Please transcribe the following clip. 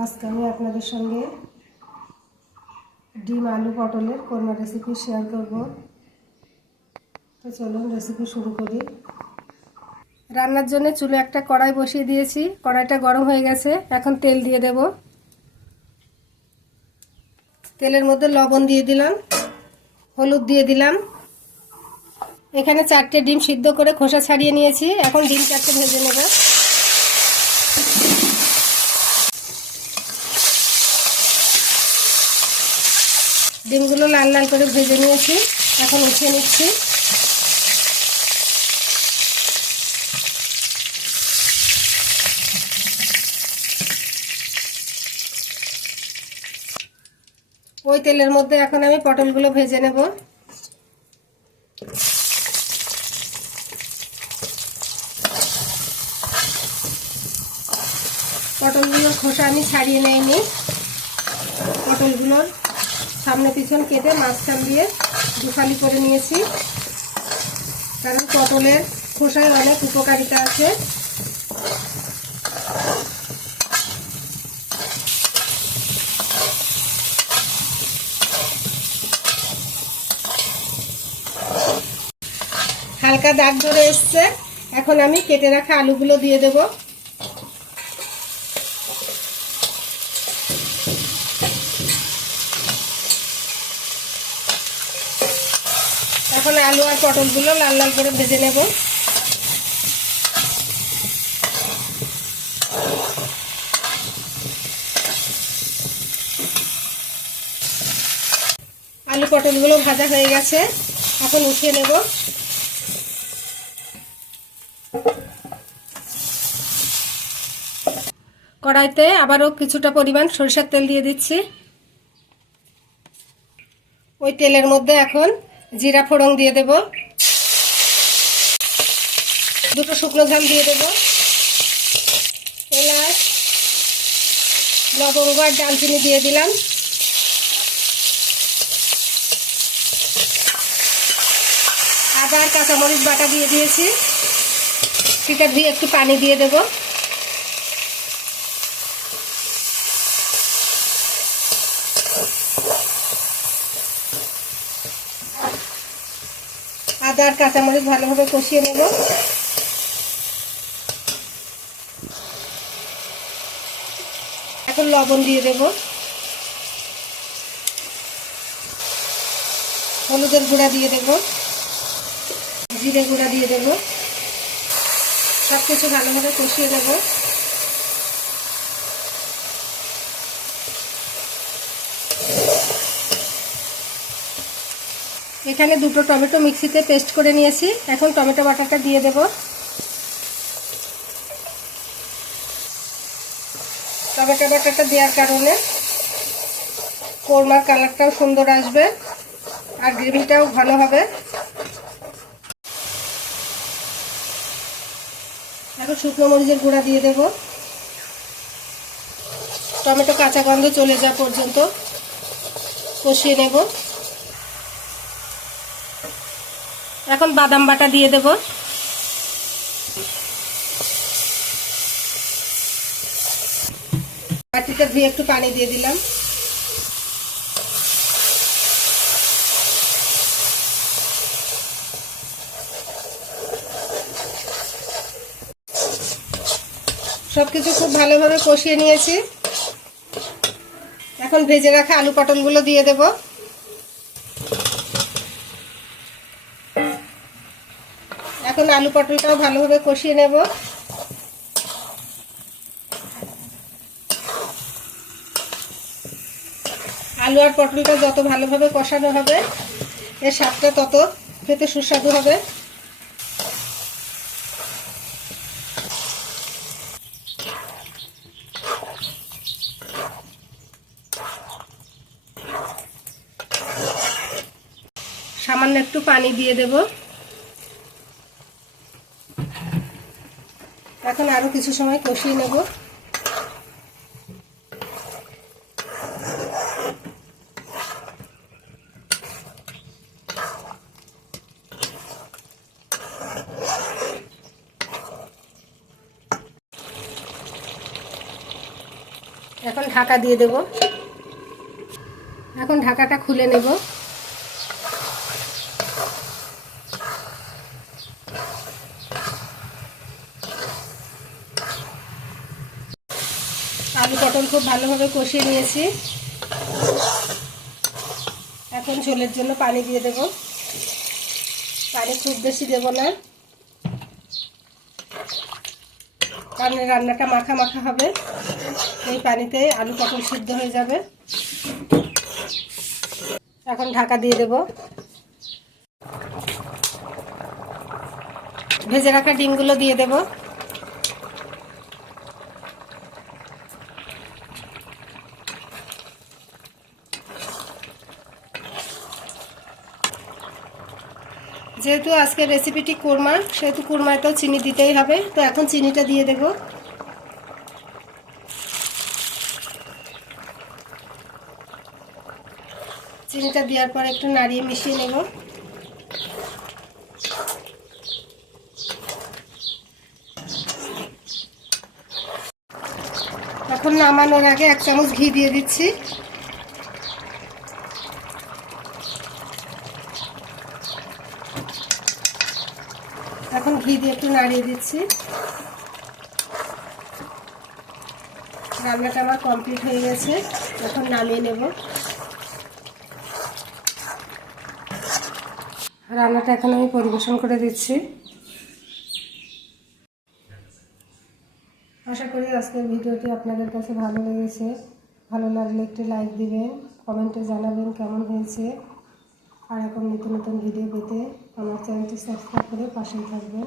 আজকে আমি আপনাদের সঙ্গে ডিম আলু পটলের কোরমা রেসিপি শেয়ার করব। তো চলুন রেসিপি শুরু করি। রান্নার জন্য চুলে একটা কড়াই বসিয়ে দিয়েছি। কড়াইটা গরম হয়ে গেছে। এখন তেল দিয়ে দেব। তেলের মধ্যে লবণ দিয়ে দিলাম, হলুদ দিয়ে দিলাম। এখানে 4টে ডিম সিদ্ধ করে খোসা ছাড়িয়ে নিয়েছি। এখন ডিম 4টে ভেজে নেব। ডিমগুলো লাল লাল করে ভেজে নিয়েছি। এখন উঠিয়ে নিচ্ছি। ওই তেলের মধ্যে এখন আমি পটলগুলো ভেজে নেব। পটলগুলোর খোসা আমি ছাড়িয়ে নেইনি। পটলগুলোর সামনে পিছন কেটে মাঝখান দিয়ে দুফালি করে নিয়েছি, কারণ পটলের খোসায় অনেক উপকারিতা আছে। হালকা দাগ ধরে এসছে। এখন আমি কেটে রাখা আলুগুলো দিয়ে দেব। এখন আলু আর পটলগুলো লাল লাল করে ভেজে নেব। আলু পটলগুলো ভাজা হয়ে গেছে। এখন উঠিয়ে নেব। কড়াইতে আবারও কিছুটা পরিমাণ সরিষার তেল দিয়ে দিচ্ছি। ওই তেলের মধ্যে এখন জিরা ফোড়ন দিয়ে দেব। দুটো শুকনো ঝাল দিয়ে দেব। এলাচ, লবঙ্গ আর ডালচিনি দিয়ে দিলাম। আদা আর কাঁচামরিচ বাটা দিয়ে দিয়েছি। এটা দিয়ে একটু পানি দিয়ে দেব। আদা আর কাঁচামরিচ ভালোভাবে কষিয়ে নেব। এখন লবণ দিয়ে দেব, হলুদের গুঁড়া দিয়ে দেব, জিরে গুঁড়া দিয়ে দেব। সব কিছু ভালোভাবে কষিয়ে নেব। এখানে দুটো টমেটো মিক্সিতে পেস্ট করে নিয়েছি। এখন টমেটো বাটাটা দিয়ে দেব। টমেটো বাটাটা দেওয়ার কারণে কোরমার কালারটাও সুন্দর আসবে আর গ্রেভিটাও ভালো হবে। এখন শুকনো মরিচের গুঁড়া দিয়ে দেব। টমেটো কাঁচা গন্ধ চলে যাওয়া পর্যন্ত কষিয়ে নেব। এখন বাদাম বাটা দিয়ে দেব। বাটিটা ধুয়ে একটু পানি দিয়ে দিলাম। সবকিছু খুব ভালোভাবে কষিয়ে নিয়েছি। এখন ভেজে রাখা আলু পটলগুলো দিয়ে দেব। এখন আলু পটলটাও ভালোভাবে কষিয়ে নেব। আলু আর পটলটা যত ভালোভাবে কষানো হবে এর স্বাদটা তত খেতে সুস্বাদু হবে। সামান্য একটু পানি দিয়ে দেব। এখন আরো কিছু সময় কষিয়ে নেব। এখন ঢাকা দিয়ে দেব। এখন ঢাকাটা খুলে নেব। আলু পটল খুব ভালোভাবে কষিয়ে নিয়েছি। এখন ঝোলের জন্য পানি দিয়ে দেব। পানি খুব বেশি দেব না, কারণ রান্নাটা মাখা মাখা হবে। এই পানিতে আলু পটল সিদ্ধ হয়ে যাবে। এখন ঢাকা দিয়ে দেব। ভেজে রাখা ডিমগুলো দিয়ে দেব। যেহেতু আজকের রেসিপিটি কোরমা, সেহেতু কোরমাতেও চিনি দিতেই হবে। তো এখন চিনিটা দিয়ে দেব। চিনিটা দেওয়ার পর একটু নাড়িয়ে মিশিয়ে নেব। এখন নামানোর আগে 1 চামচ ঘি দিয়ে দিচ্ছি। এখন ঘি দিয়ে একটু নাড়িয়ে দিচ্ছি। রান্নাটা আমার কমপ্লিট হয়ে গেছে। এখন নামিয়ে নেব। রান্নাটা এখন আমি পরিবেশন করে দিচ্ছি। আশা করি আজকের ভিডিওটি আপনাদের কাছে ভালো লেগেছে। ভালো লাগলে একটি লাইক দিবেন, কমেন্টে জানাবেন কেমন হয়েছে। আর এখন নতুন নতুন ভিডিও পেতে আমার চ্যানেলটি সাবস্ক্রাইব করে পাশেই থাকবেন।